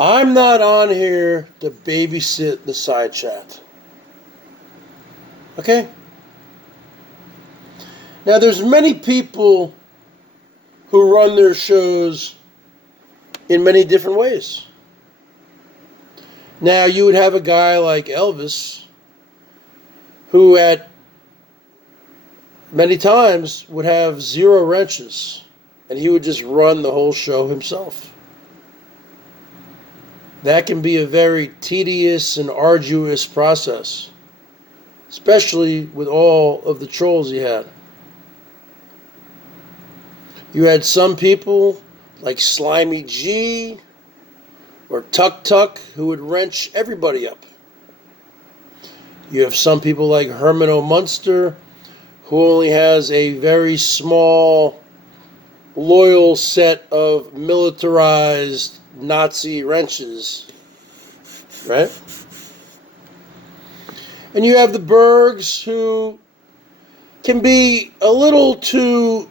I'm not on here to babysit the Sidechat. Okay? Now, there's many people who run their shows in many different ways. Now, you would have a guy like Elvis who at many times would have zero wrenches, and he would just run the whole show himself. That can be a very tedious and arduous process, especially with all of the trolls he had. You had some people like Slimy G or Tuck Tuck who would wrench everybody up. You have some people like Herman O. Munster who only has a very small, loyal set of militarized Nazi wrenches, right? And you have the Bergs who can be a little too,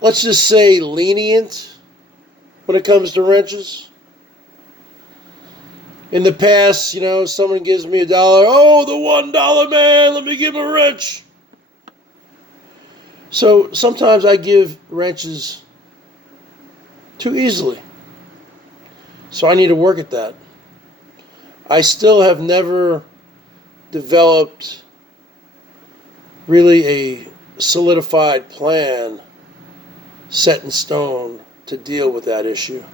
let's just say, lenient when it comes to wrenches. In the past, someone gives me $1. Oh, the $1 man, let me give him a wrench. So sometimes I give wrenches too easily. So I need to work at that. I still have never developed really a solidified plan set in stone to deal with that issue.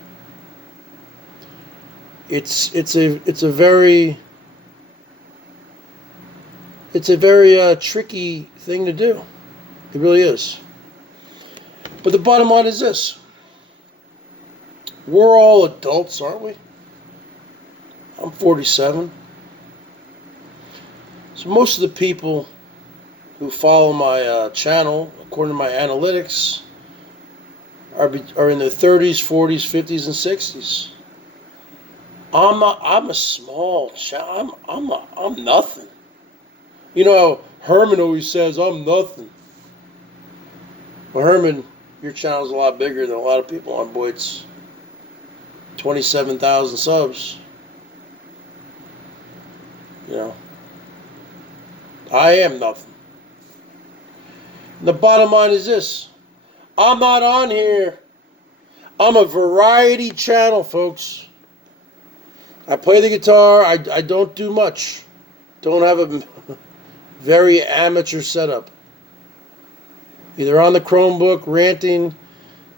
It's a very tricky thing to do. It really is. But the bottom line is this. We're all adults, aren't we? I'm 47. So most of the people who follow my channel, according to my analytics, are in their 30s, 40s, 50s, and 60s. I'm a small child. I'm nothing. Herman always says I'm nothing. Well, Herman, your channel's a lot bigger than a lot of people on BOYT's 27,000 subs. I am nothing. And the bottom line is this. I'm not on here. I'm a variety channel, folks. I play the guitar. I don't do much. Don't have a very amateur setup. Either on the Chromebook, ranting,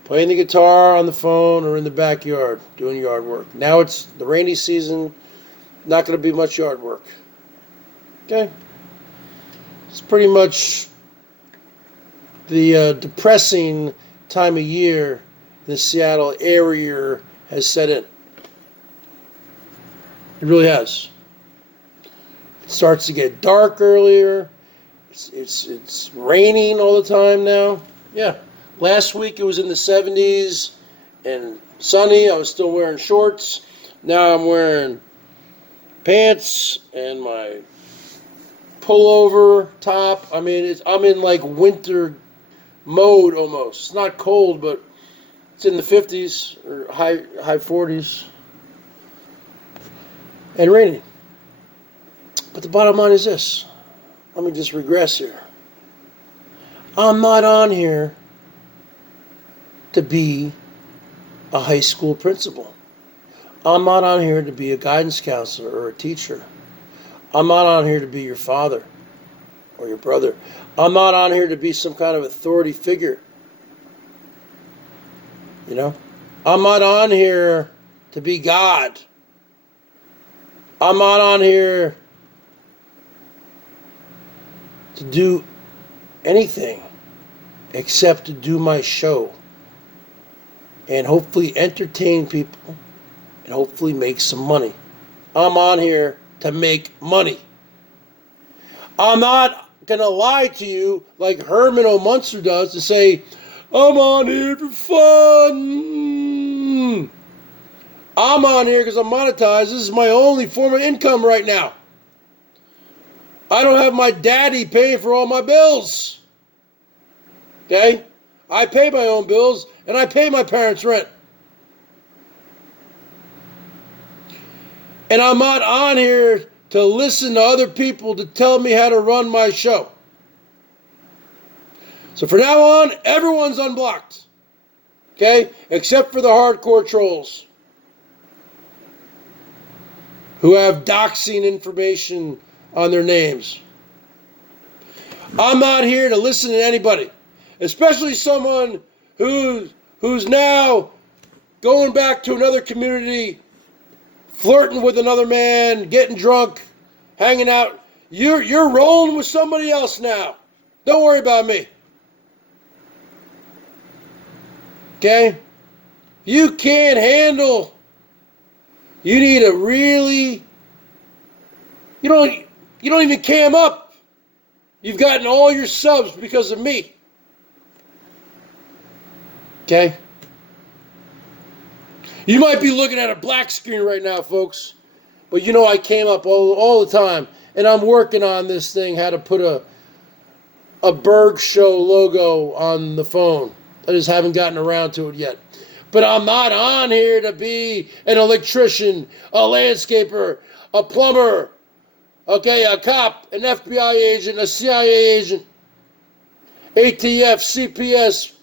playing the guitar on the phone, or in the backyard doing yard work. Now it's the rainy season. Not going to be much yard work. Okay? It's pretty much the depressing time of year in the Seattle area has set in. It really has. It starts to get dark earlier. It's raining all the time now. Yeah. Last week it was in the 70s and sunny. I was still wearing shorts. Now I'm wearing pants and my pullover top. I mean, I'm in like winter mode almost. It's not cold, but it's in the 50s or high 40s. And raining. But the bottom line is this. Let me just regress here. I'm not on here to be a high school principal. I'm not on here to be a guidance counselor or a teacher. I'm not on here to be your father or your brother. I'm not on here to be some kind of authority figure. I'm not on here to be God. I'm not on here to do anything except to do my show and hopefully entertain people and hopefully make some money. I'm on here to make money. I'm not going to lie to you like Herman O. Munster does to say, I'm on here for fun. I'm on here because I'm monetized. This is my only form of income right now. I don't have my daddy paying for all my bills. Okay? I pay my own bills and I pay my parents' rent. And I'm not on here to listen to other people to tell me how to run my show. So from now on, everyone's unblocked. Okay? Except for the hardcore trolls who have doxing information on their names. I'm not here to listen to anybody, especially someone who's now going back to another community, flirting with another man, getting drunk, hanging out. You're rolling with somebody else now. Don't worry about me. Okay? You can't handle. You need to really. You don't even cam up. You've gotten all your subs because of me. Okay? You might be looking at a black screen right now, folks. But you know I came up all the time. And I'm working on this thing, how to put a BERGS Show logo on the phone. I just haven't gotten around to it yet. But I'm not on here to be an electrician, a landscaper, a plumber, okay, a cop, an FBI agent, a CIA agent, ATF, CPS.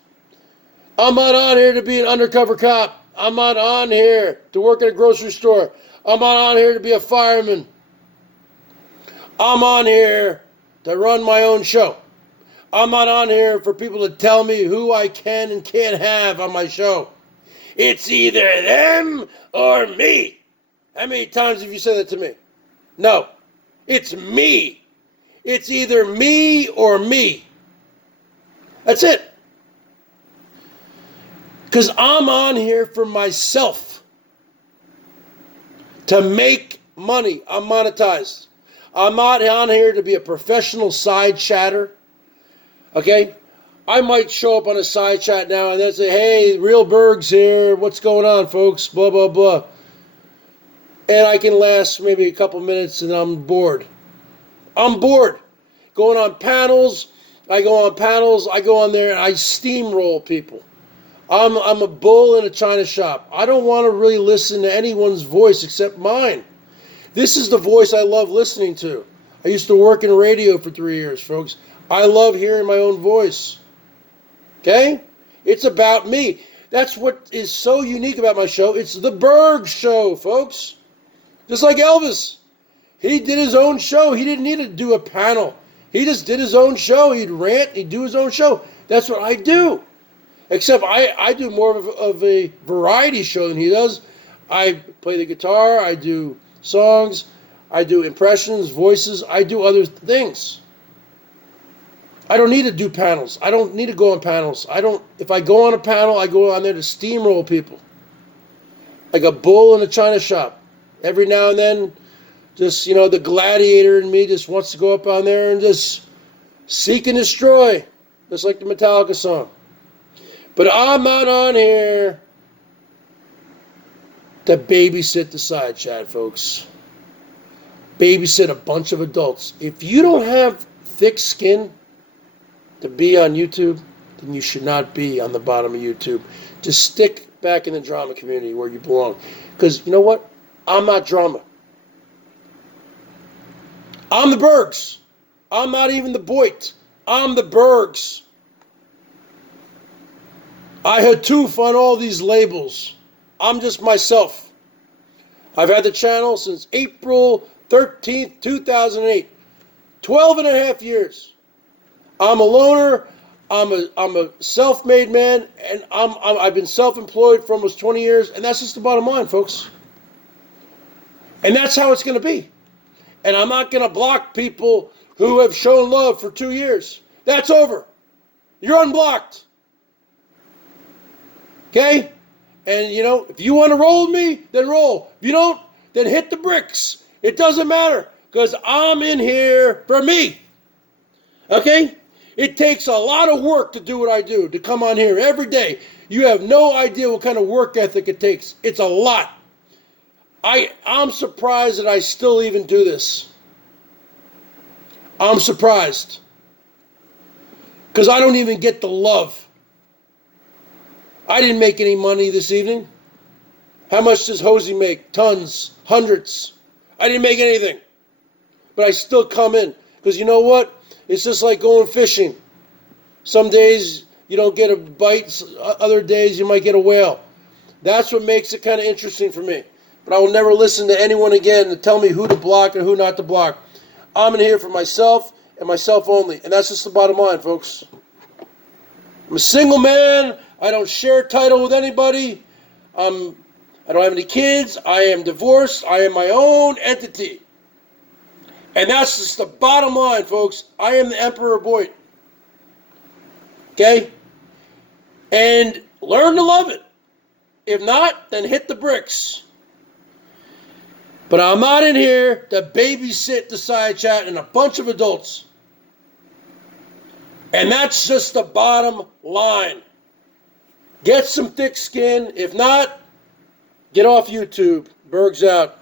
I'm not on here to be an undercover cop. I'm not on here to work at a grocery store. I'm not on here to be a fireman. I'm on here to run my own show. I'm not on here for people to tell me who I can and can't have on my show. It's either them or me. How many times have you said that to me? No. It's me. It's either me or me. That's it. Because I'm on here for myself. To make money. I'm monetized. I'm not on here to be a professional side chatter. Okay? I might show up on a side chat now and then say, hey, Real Bergs here. What's going on, folks? Blah, blah, blah. And I can last maybe a couple minutes and I'm bored. I'm bored. Going on panels. I go on there and I steamroll people. I'm a bull in a china shop. I don't want to really listen to anyone's voice except mine. This is the voice I love listening to. I used to work in radio for 3 years, folks. I love hearing my own voice. Okay? It's about me. That's what is so unique about my show. It's the BERGS Show, folks. Just like Elvis. He did his own show. He didn't need to do a panel. He just did his own show. He'd rant. He'd do his own show. That's what I do. Except I do more of a variety show than he does. I play the guitar. I do songs. I do impressions, voices. I do other things. I don't need to do panels. I don't need to go on panels. If I go on a panel, I go on there to steamroll people. Like a bull in a china shop. Every now and then, just, the gladiator in me just wants to go up on there and just seek and destroy. Just like the Metallica song. But I'm not on here to babysit the side chat, folks. Babysit a bunch of adults. If you don't have thick skin to be on YouTube, then you should not be on the bottom of YouTube. Just stick back in the drama community where you belong. Because you know what? I'm not drama. I'm the BERGS. I'm not even the BOYT. I'm the BERGS. I hatoof on all these labels. I'm just myself. I've had the channel since April 13th, 2008. 12 and a half years. I'm a loner. I'm a self-made man, and I've been self-employed for almost 20 years, and that's just the bottom line, folks. And that's how it's going to be. And I'm not going to block people who have shown love for 2 years. That's over. You're unblocked. Okay? And, if you want to roll with me, then roll. If you don't, then hit the bricks. It doesn't matter, because I'm in here for me. Okay? It takes a lot of work to do what I do, to come on here every day. You have no idea what kind of work ethic it takes. It's a lot. I'm surprised that I still even do this. I'm surprised. Because I don't even get the love. I didn't make any money this evening. How much does Hosey make? Tons. Hundreds. I didn't make anything. But I still come in. Because you know what? It's just like going fishing. Some days you don't get a bite. Other days you might get a whale. That's what makes it kind of interesting for me. But I will never listen to anyone again to tell me who to block and who not to block. I'm in here for myself and myself only. And that's just the bottom line, folks. I'm a single man. I don't share a title with anybody. I don't have any kids. I am divorced. I am my own entity. And that's just the bottom line, folks. I am the Emperor BOYT. Okay? And learn to love it. If not, then hit the bricks. But I'm not in here to babysit the Sidechat and a bunch of adults. And that's just the bottom line. Get some thick skin. If not, get off YouTube. BERGS out.